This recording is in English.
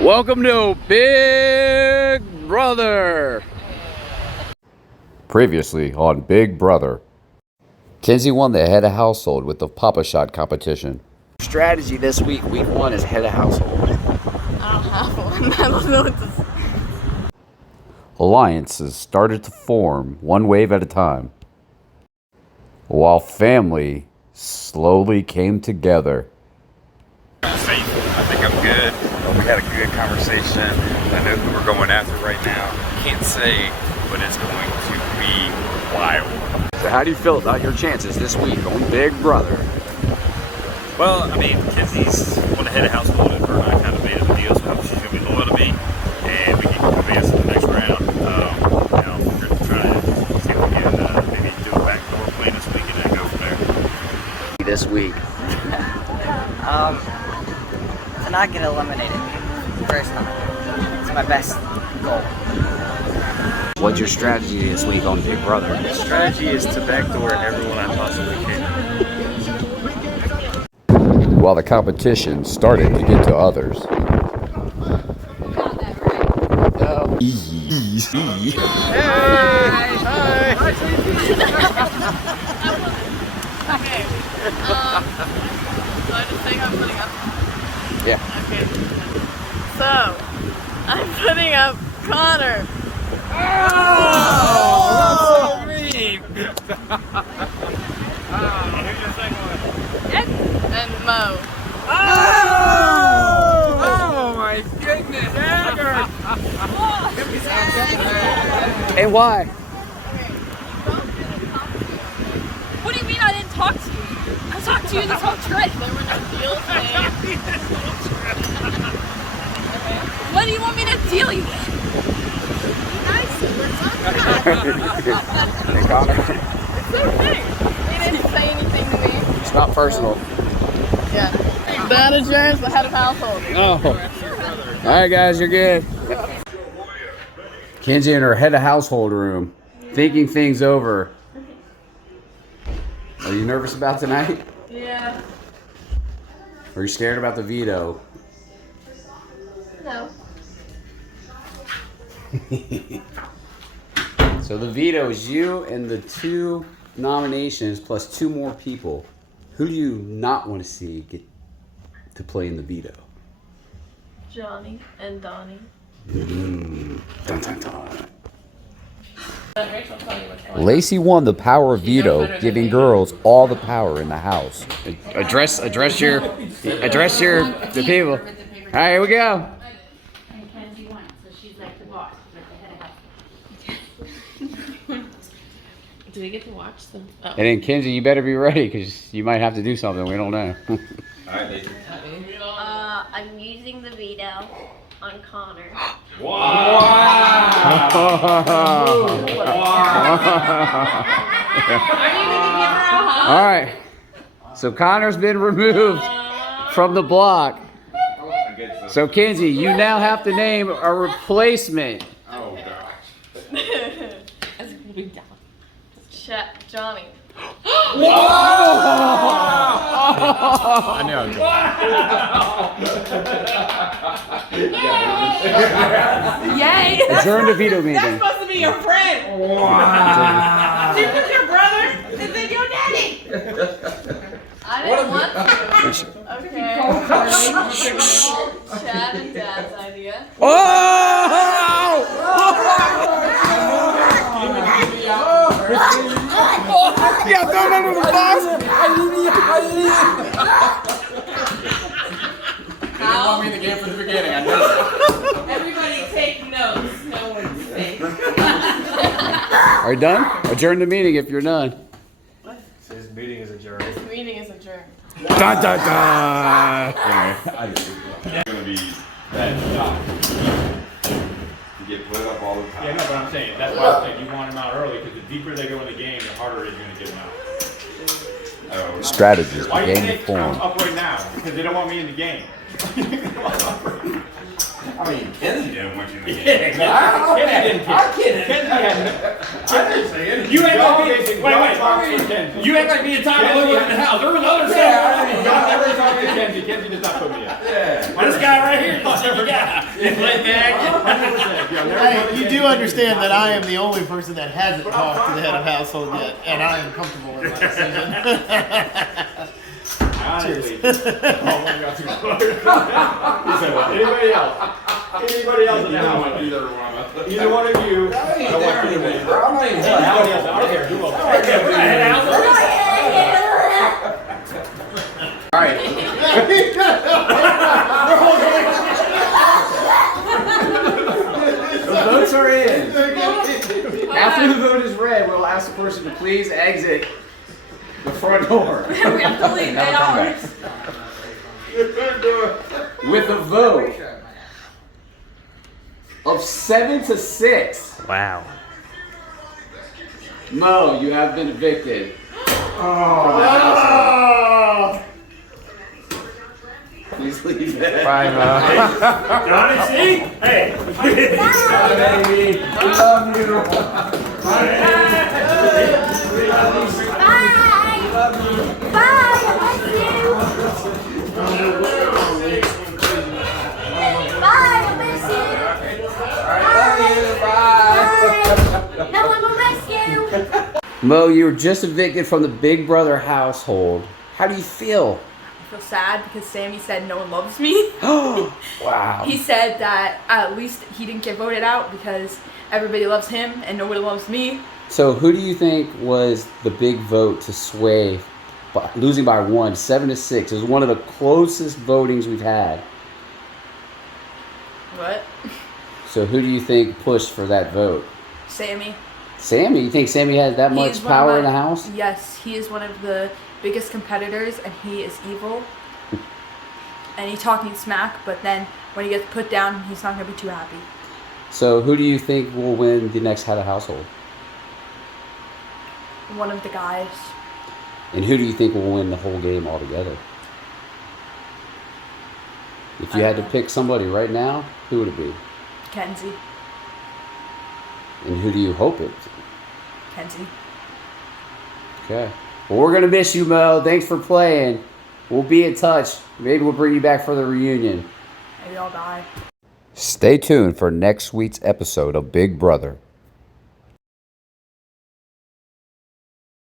Welcome to Big Brother. Previously on Big Brother, Kenzie won the head of household with the Papa Shot competition. Strategy this week, week 1, is head of household. I don't have one. I don't know what this. Alliances started to form one wave at a time, while family slowly came together. Safe. I think I'm good. We had a good conversation. I know who we're going after right now. Can't say, but it's going to be wild. So how do you feel about your chances this week on Big Brother? Well, I mean, Kenzie's won the head of household, and her and I kind of made a deal, so she's going to be loyal to me, and we can advance to the next round. We're going to try to see if we can maybe do a backdoor plan this week and then go from there. This week. To not get eliminated first time. It's my best goal. What's your strategy this week on Big Brother? The strategy is to backdoor everyone I possibly can. While the competition started to get to others. Okay. So I just think I'm putting up. Yeah. Okay. So I'm putting up Connor. Oh, that's so mean. Who's your second one? And Mo. Oh my goodness. And why? What do you mean I didn't talk to you? I talked to you this whole trip. There were no deals made. What do you want me to deal you with? Hey, Connor. It's okay. He didn't say anything to me. It's not personal. Yeah. That is yours, the head of household. Oh. All right, guys, you're good. Kenzie in her head of household room, thinking things over. Are you nervous about tonight? Yeah. Are you scared about the veto? No. So the veto is you and the 2 nominations plus 2 more people. Who do you not want to see get to play in the veto? Johnny and Donnie. Dun, dun, dun. Lacey won the power of veto, giving girls all the power in the house. Address the people. All right, here we go. And Kenzie won, so she's like the boss, like the head of house. Do we get to watch them? Oh. And then Kenzie, you better be ready because you might have to do something. We don't know. Alright, Lacey. I'm using the veto on Connor. Wow! All right. So Connor's been removed from the block. So Kenzie, you now have to name a replacement. Oh gosh. That's gonna be down. Johnny. I knew I was Yay! Adjourn the veto meeting. That's supposed to be your friend. Wow. She was your brother and then your daddy. I didn't want to. Okay. Chad and Dad's idea. Oh! Yeah, throw it under the bus. They didn't want me in the game from the beginning. I know that. Everybody take notes. No one's safe. Are you done? Adjourn the meeting if you're done. This meeting is adjourned. This meeting is adjourned. Dun, dun, dun. It's gonna be that shot. You get put up all the time. Yeah, no, but I'm saying, that's why I'm saying you want them out early, because the deeper they go in the game, the harder it is going to get them out. Oh, Strategies Why do you began to think form. I'm up right now? Because they don't want me in the game. I mean, Kenzie didn't want you in the game. Kenzie didn't care. Kenzie had I didn't say anything. You ain't like me. Basically, Wait. Kenzie. You ain't like me a time to live in the house. There was other stuff. Y'all never talked to Kenzie. Kenzie does not put me up. Yeah. Well, this guy right here. Hey, you do understand that I am the only person that hasn't talked to the head of household yet, and I am comfortable with my decision. Honestly. Oh my God. He said, well, anybody else? Anybody else in the house? Either one of you. I don't want you to be. I don't care who else. All right. The votes are in. After the vote is read, we'll ask the person to please exit the front door. We have to leave. They are. With a vote of 7-6. Wow. Mo, you have been evicted from the household. Please leave that. Bye, Mo. Johnny, see? Hey. Baby, we love you. Bye. Bye. I love you. Bye. I miss you. Bye. No one will miss you. Mo, you were just evicted from the Big Brother household. How do you feel? I feel sad because Sammy said no one loves me. Wow. He said that at least he didn't get voted out because everybody loves him and nobody loves me. So who do you think was the big vote to sway, losing by 7-6? It was one of the closest votings we've had. What? So who do you think pushed for that vote? Sammy. Sammy? You think Sammy has that He much is one of power my- in the house? Yes, he is one of the biggest competitors and he is evil. And he's talking smack, but then when he gets put down, he's not going to be too happy. So who do you think will win the next head of household? One of the guys. And who do you think will win the whole game altogether? If you had to pick somebody right now, who would it be? Kenzie. And who do you hope it's? Kenzie. Okay. Well, we're going to miss you, Mo. Thanks for playing. We'll be in touch. Maybe we'll bring you back for the reunion. Maybe I'll die. Stay tuned for next week's episode of Big Brother.